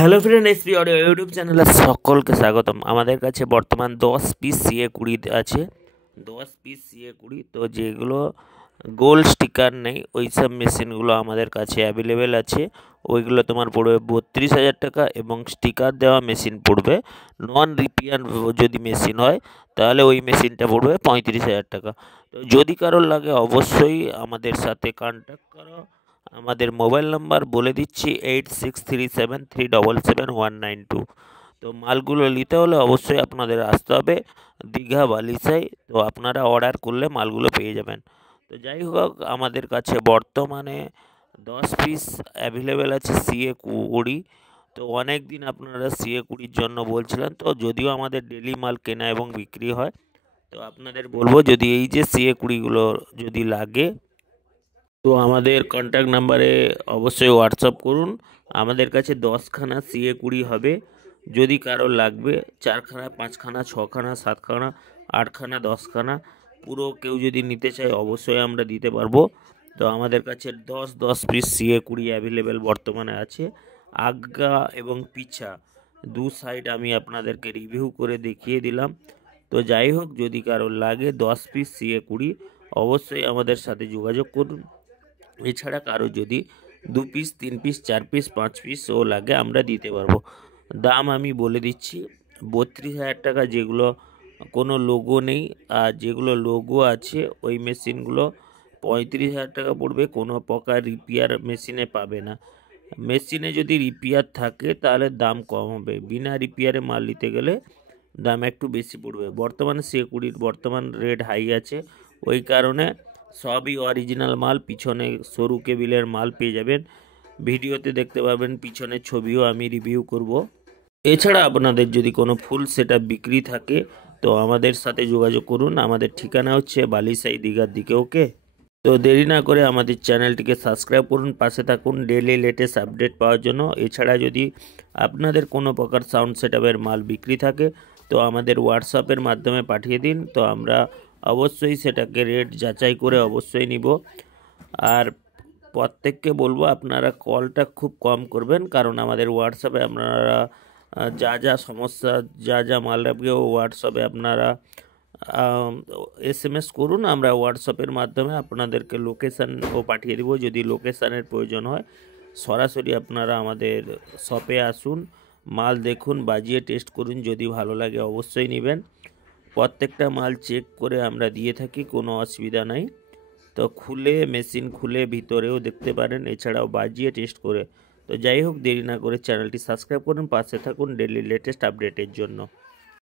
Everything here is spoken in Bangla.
Hello friend, SP audio YouTube চ্যানেলে সকলকে স্বাগতম। আমাদের কাছে বর্তমান 10 পিস CA20 আছে। 10 পিস CA20, তো যেগুলো গোল স্টিকার নেই ওই সব মেশিনগুলো আমাদের কাছে অ্যাভেলেবেল আছে। ওইগুলো তোমার পড়বে 32,000 টাকা এবং স্টিকার দেওয়া মেশিন পড়বে, নন রিপেয়ার যদি মেশিন হয় তাহলে ওই মেশিনটা পড়বে 35,000 টাকা। তো যদি কারোর লাগে অবশ্যই আমাদের সাথে কন্ট্যাক্ট করো। আমাদের মোবাইল নাম্বার বলে দিচ্ছি 8637377192। তো মালগুলো নিতে হলে অবশ্যই আপনাদের আসতে হবে দীঘা বালিসাই। তো আপনারা অর্ডার করলে মালগুলো পেয়ে যাবেন। তো যাই হোক, আমাদের কাছে বর্তমানে 10 পিস অ্যাভেলেবেল আছে CA20। তো অনেক দিন আপনারা CA20 জন্য বলছিলেন, তো যদিও আমাদের ডেলি মাল কেনা এবং বিক্রি হয়। তো আপনাদের বলবো, যদি এই যে CA20গুলো যদি লাগে তো আমাদের কন্ট্যাক্ট নাম্বারে অবশ্যই হোয়াটসঅ্যাপ করুন। আমাদের কাছে 10খানা CA20 হবে। যদি কারোর লাগবে 4খানা, 5খানা, 6খানা, 7খানা, 8খানা, 10খানা, পুরো কেউ যদি নিতে চায় অবশ্যই আমরা দিতে পারবো। তো আমাদের কাছে 10 পিস CA20 অ্যাভেলেবেল বর্তমানে আছে। আজ্ঞা এবং পিছা দু সাইড আমি আপনাদেরকে রিভিউ করে দেখিয়ে দিলাম। তো যাই হোক, যদি কারোর লাগে 10 পিস CA20 অবশ্যই আমাদের সাথে যোগাযোগ করুন। এছাড়া কারো যদি 2 পিস, 3 পিস, 4 পিস, 5 পিসও লাগে আমরা দিতে পারবো। দাম আমি বলে দিচ্ছি, 32,000 টাকা যেগুলো কোনো লোগো নেই, আর যেগুলো লোগো আছে ওই মেশিনগুলো 35,000 টাকা পড়বে। কোনো প্রকার রিপেয়ার মেশিনে পাবে না। মেশিনে যদি রিপেয়ার থাকে তাহলে দাম কম হবে, বিনা রিপেয়ারে মাল নিতে গেলে দাম একটু বেশি পড়বে। বর্তমানে CA20 বর্তমান রেট হাই আছে, ওই কারণে সবই অরিজিনাল মাল। পিছনে সরু কেবিলের মাল পেয়ে যাবেন, ভিডিওতে দেখতে পাবেন, পিছনের ছবিও আমি রিভিউ করব। এছাড়া আপনাদের যদি কোনো ফুল সেটআপ বিক্রি থাকে তো আমাদের সাথে যোগাযোগ করুন। আমাদের ঠিকানা হচ্ছে বালিসাই, দীঘার দিকে। ওকে, তো দেরি না করে আমাদের চ্যানেলটিকে সাবস্ক্রাইব করুন, পাশে থাকুন ডেইলি লেটেস্ট আপডেট পাওয়ার জন্য। এছাড়া যদি আপনাদের কোনো প্রকার সাউন্ড সেটআপের মাল বিক্রি থাকে তো আমাদের হোয়াটসঅ্যাপের মাধ্যমে পাঠিয়ে দিন। তো আমরা অবশ্যই সেটাকে রেট যাচাই করে অবশ্যই নিব। আর প্রত্যেককে বলবো আপনারা কলটা খুব কম করবেন, কারণ আমাদের হোয়াটসঅ্যাপে আপনারা যা যা সমস্যা, যা যা মাল লাগবে হোয়াটসঅ্যাপে আপনারা SMS করুন। আমরা হোয়াটসঅ্যাপের মাধ্যমে আপনাদেরকে লোকেশানও পাঠিয়ে দেবো। যদি লোকেশানের প্রয়োজন হয় সরাসরি আপনারা আমাদের শপে আসুন, মাল দেখুন, বাজিয়ে টেস্ট করুন, যদি ভালো লাগে অবশ্যই নেবেন। প্রত্যেকটা মাল চেক করে আমরা দিয়ে থাকি, কোনো অসুবিধা নাই। তো খুলে, মেশিন খুলে ভিতরেও দেখতে পারেন, এছাড়াও বাজিয়ে টেস্ট করে। তো যাই হোক, দেরি না করে চ্যানেলটি সাবস্ক্রাইব করুন, পাশে থাকুন ডেইলি লেটেস্ট আপডেটের জন্য।